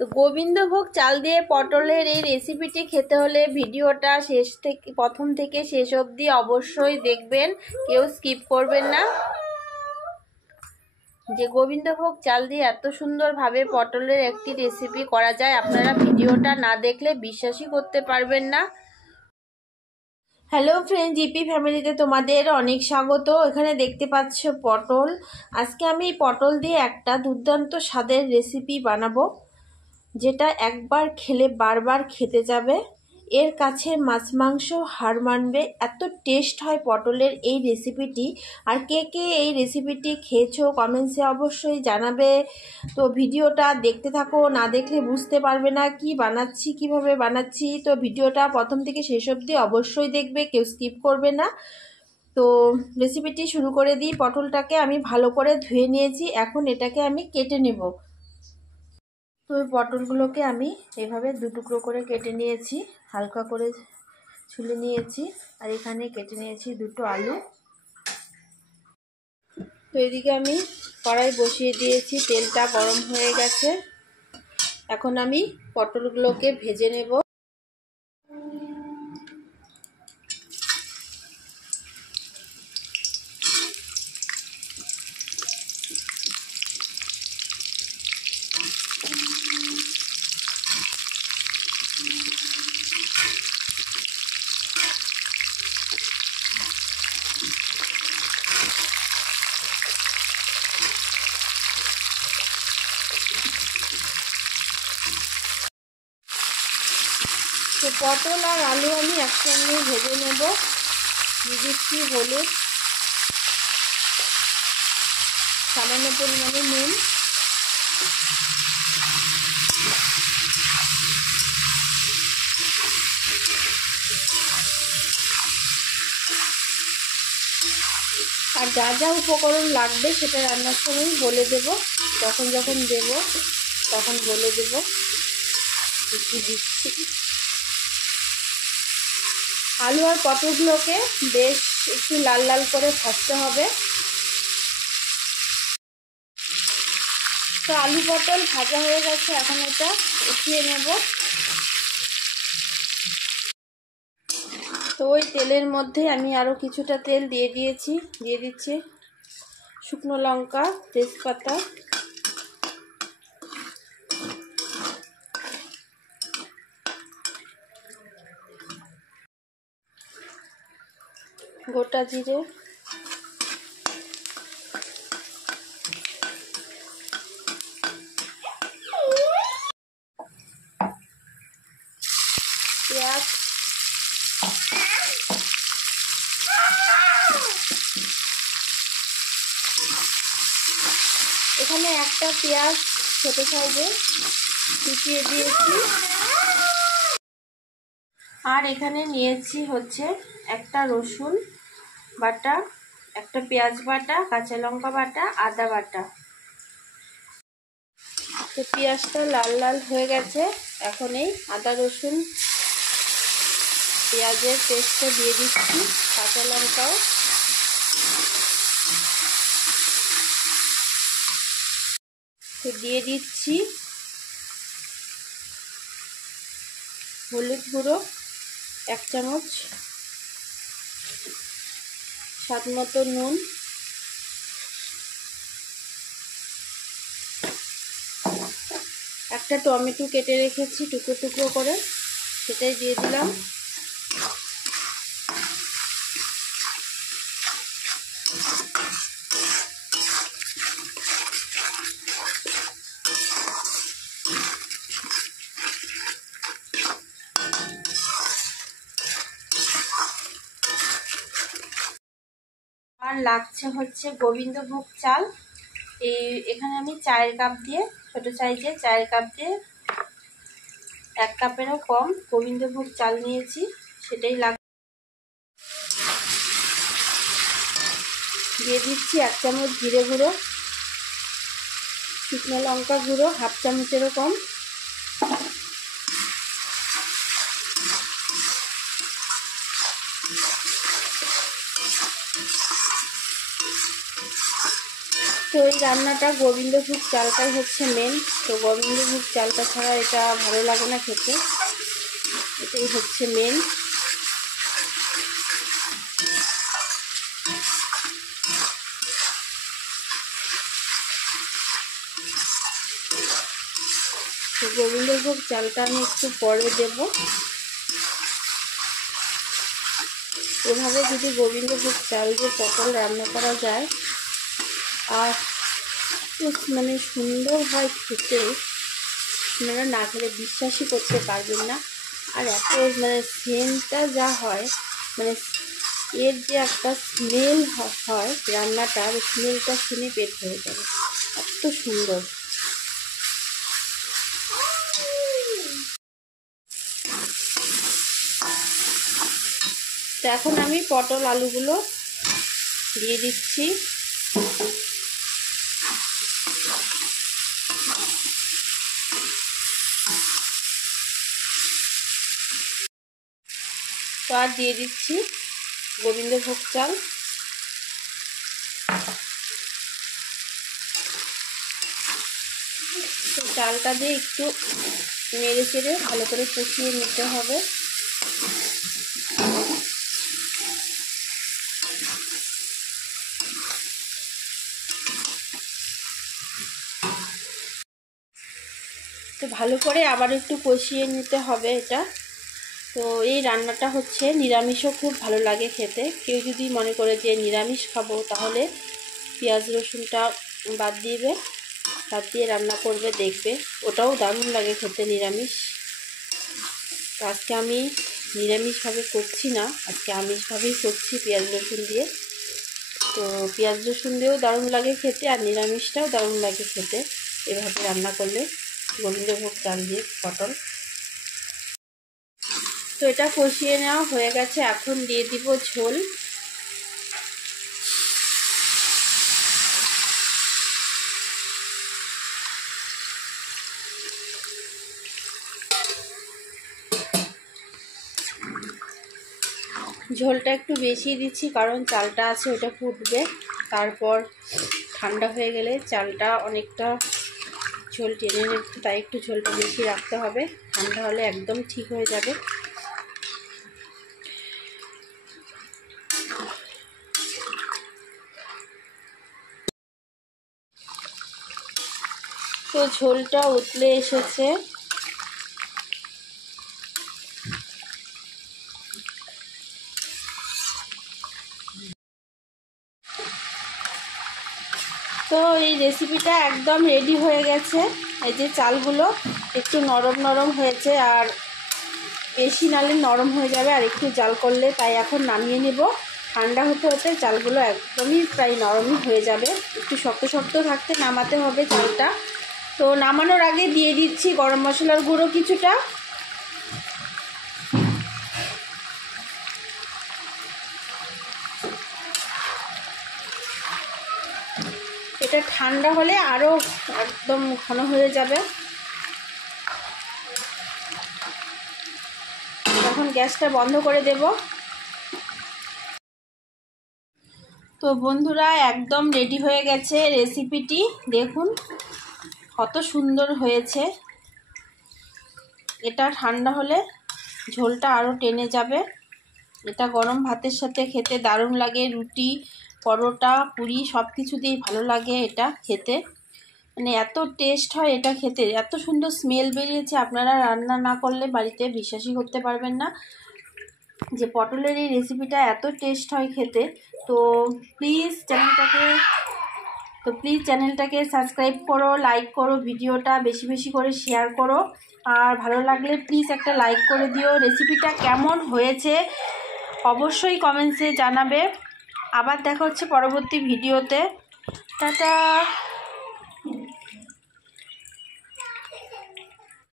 তো গোবিন্দভোগ চাল দিয়ে পটলের এই রেসিপিটি খেতে হলে ভিডিওটা প্রথম থেকে শেষ অবধি অবশ্যই দেখবেন, কেউ স্কিপ করবেন না। যে গোবিন্দভোগ চাল দিয়ে এত সুন্দরভাবে পটলের একটি রেসিপি করা যায়, আপনারা ভিডিওটা না দেখলে বিশ্বাসই করতে পারবেন না। হ্যালো ফ্রেন্ড, জিপি ফ্যামিলিতে তোমাদের অনেক স্বাগত। এখানে দেখতে পাচ্ছ পটল। আজকে আমি পটল দিয়ে একটা দুর্দান্ত স্বাদের রেসিপি বানাবো, যেটা একবার খেলে বারবার খেতে যাবে। এর কাছে মাছ মাংস হার মানবে, এত টেস্ট হয় পটলের এই রেসিপিটি। আর কে কে এই রেসিপিটি খেয়েছো কমেন্টসে অবশ্যই জানাবে। তো ভিডিওটা দেখতে থাকো, না দেখলে বুঝতে পারবে না কি বানাচ্ছি, কিভাবে বানাচ্ছি। তো ভিডিওটা প্রথম থেকে শেষ অবধি অবশ্যই দেখবে, কেউ স্কিপ করবে না। তো রেসিপিটি শুরু করে দিই। পটলটাকে আমি ভালো করে ধুয়ে নিয়েছি, এখন এটাকে আমি কেটে নেব। তো ওই পটলগুলোকে আমি এভাবে দু টুকরো করে কেটে নিয়েছি, হালকা করে ছুলে নিয়েছি। আর এখানে কেটে নিয়েছি দুটো আলু। তো এদিকে আমি কড়াই বসিয়ে দিয়েছি, তেলটা গরম হয়ে গেছে। এখন আমি পটলগুলোকে ভেজে নেব। তো পটল আর আলু আমি একসঙ্গে ভেজে নেব। দিয়ে দিচ্ছি হলুদ, সামান্য পরিমাণে নুন, আর যা যা উপকরণ লাগবে সেটা রান্নার সময় বলে দেব, যখন দেব তখন বলে দেব কি দিচ্ছি। আলু আর পটলগুলোকে বেশ একটু লাল লাল করে ভাজতে হবে। তো আলু পটল ভাজা হয়ে গেছে, এখন এটা উঠিয়ে নেব। তো ওই তেলের মধ্যে আমি আরও কিছুটা তেল দিয়ে দিচ্ছি শুকনো লঙ্কা, তেজপাতা, গোটা জিরে, পেঁয়াজ, এখানে একটা পেঁয়াজ ছোট সাইজে কুচিয়ে দিয়েছি। আর এখানে নিয়েছি হচ্ছে একটা রসুন বাটা, একটা পেঁয়াজ বাটা, কাঁচা লঙ্কা বাটা, আদা বাটা। তো পেঁয়াজটা লাল লাল হয়ে গেছে, এখন এই আদা রসুন পেঁয়াজের পেস্টটা দিয়ে দিচ্ছি, কাঁচা লঙ্কাও। তো দিয়ে দিচ্ছি হলুদ গুঁড়ো 1 চামচ, স্বাদ মতো নুন, একটা টমেটো কেটে রেখেছি টুকরো টুকরো করে, সেটাই দিয়ে দিলাম। আর লাগছে হচ্ছে গোবিন্দভোগ চাল। এখানে আমি চায়ের কাপ দিয়ে, ছোট সাইজের চায়ের কাপ দিয়ে 1 কাপেরও কম গোবিন্দভোগ চাল নিয়েছি, সেটাই দিয়ে দিচ্ছি 1 চামচ জিরে গুঁড়ো, শুকনো লঙ্কা গুঁড়ো 1/2 চামচেরও কম, তো এই রান্নাটা গোবিন্দভোগ চালটাই হচ্ছে মেন। তো গোবিন্দভোগ চালটা ছাড়া এটা ভালো লাগে না খেতে, এটাই হচ্ছে মেন। তো গোবিন্দভোগ চালটা আমি একটু পরে দেব। এভাবে যদি গোবিন্দভোগ চাল দিয়ে পটল রান্না করা যায় আর মানে সুন্দর হয় খেতে, আপনারা না খেলে বিশ্বাসই করতে পারবেন না। আর এত মানে সেন্টটা যা হয়, মানে এর যে একটা স্মেল হয় রান্নাটার, স্মেলটা শুনে পেট ভরে যাবে, এত সুন্দর। তো এখন আমি পটল আলুগুলো দিয়ে দিচ্ছি। তো আর দিয়ে দিচ্ছি গোবিন্দভোগ চাল। তো চালটা দিয়ে একটু নেড়ে চেড়ে ভালো করে কষিয়ে নিতে হবে। তো ভালো করে আবার একটু কষিয়ে নিতে হবে এটা। তো এই রান্নাটা হচ্ছে নিরামিষও খুব ভালো লাগে খেতে। কেউ যদি মনে করে যে নিরামিষ খাবো তাহলে পেঁয়াজ রসুনটা বাদ দিয়ে রান্না করবে, দেখবে ওটাও দারুণ লাগে খেতে নিরামিষ। তো আজকে আমি নিরামিষভাবে করছি না, আজকে আমিষভাবেই করছি পেঁয়াজ রসুন দিয়ে। তো পেঁয়াজ রসুন দিয়েও দারুণ লাগে খেতে আর নিরামিষটাও দারুণ লাগে খেতে এভাবে রান্না করলে, গোবিন্দভোগ চাল দিয়ে পটল। তো এটা কষিয়ে নেওয়া হয়ে গেছে, এখন দিয়ে দিব ঝোল। ঝোলটা একটু বেশি দিচ্ছি কারণ চালটা আছে ওটা ফুটবে, তারপর ঠান্ডা হয়ে গেলে চালটা অনেকটা ঝোল টেনে নেবে, তাই একটু ঝোলটা বেশি রাখতে হবে, ঠান্ডা হলে একদম ঠিক হয়ে যাবে। তো ঝোলটা উতলে এসেছে। তো এই রেসিপিটা একদম রেডি হয়ে গেছে। এই যে চালগুলো একটু নরম নরম হয়েছে, আর বেশি নালে নরম হয়ে যাবে আর একটু জাল করলে, তাই এখন নামিয়ে নেব। ঠান্ডা হতে হতে চালগুলো একদমই প্রায় নরমই হয়ে যাবে, একটু শক্ত শক্ত থাকতে নামাতে হবে চালটা। তো নামানোর আগে দিয়ে দিচ্ছি গরম মশলার গুঁড়ো কিছুটা। এটা ঠান্ডা হলে আরও একদম ঘন হয়ে যাবে। এখন গ্যাসটা বন্ধ করে দেব। তো বন্ধুরা একদম রেডি হয়ে গেছে রেসিপিটি, দেখুন কত সুন্দর হয়েছে। এটা ঠান্ডা হলে ঝোলটা আরও টেনে যাবে। এটা গরম ভাতের সাথে খেতে দারুণ লাগে, রুটি পরোটা পুরি সব কিছুতেই ভালো লাগে এটা খেতে, মানে এত টেস্ট হয় এটা খেতে, এত সুন্দর স্মেল বেরিয়েছে, আপনারা রান্না না করলে বাড়িতে বিশ্বাসই করতে পারবেন না যে পটলের এই রেসিপিটা এত টেস্ট হয় খেতে। তো প্লিজ চ্যানেলটাকে সাবস্ক্রাইব করো, লাইক করো, ভিডিওটা বেশি বেশি করে শেয়ার করো, আর ভালো লাগলে প্লিজ একটা লাইক করে দিও। রেসিপিটা কেমন হয়েছে অবশ্যই কমেন্টসে জানাবে। আবার দেখা হচ্ছে পরবর্তী ভিডিওতে। টাটা।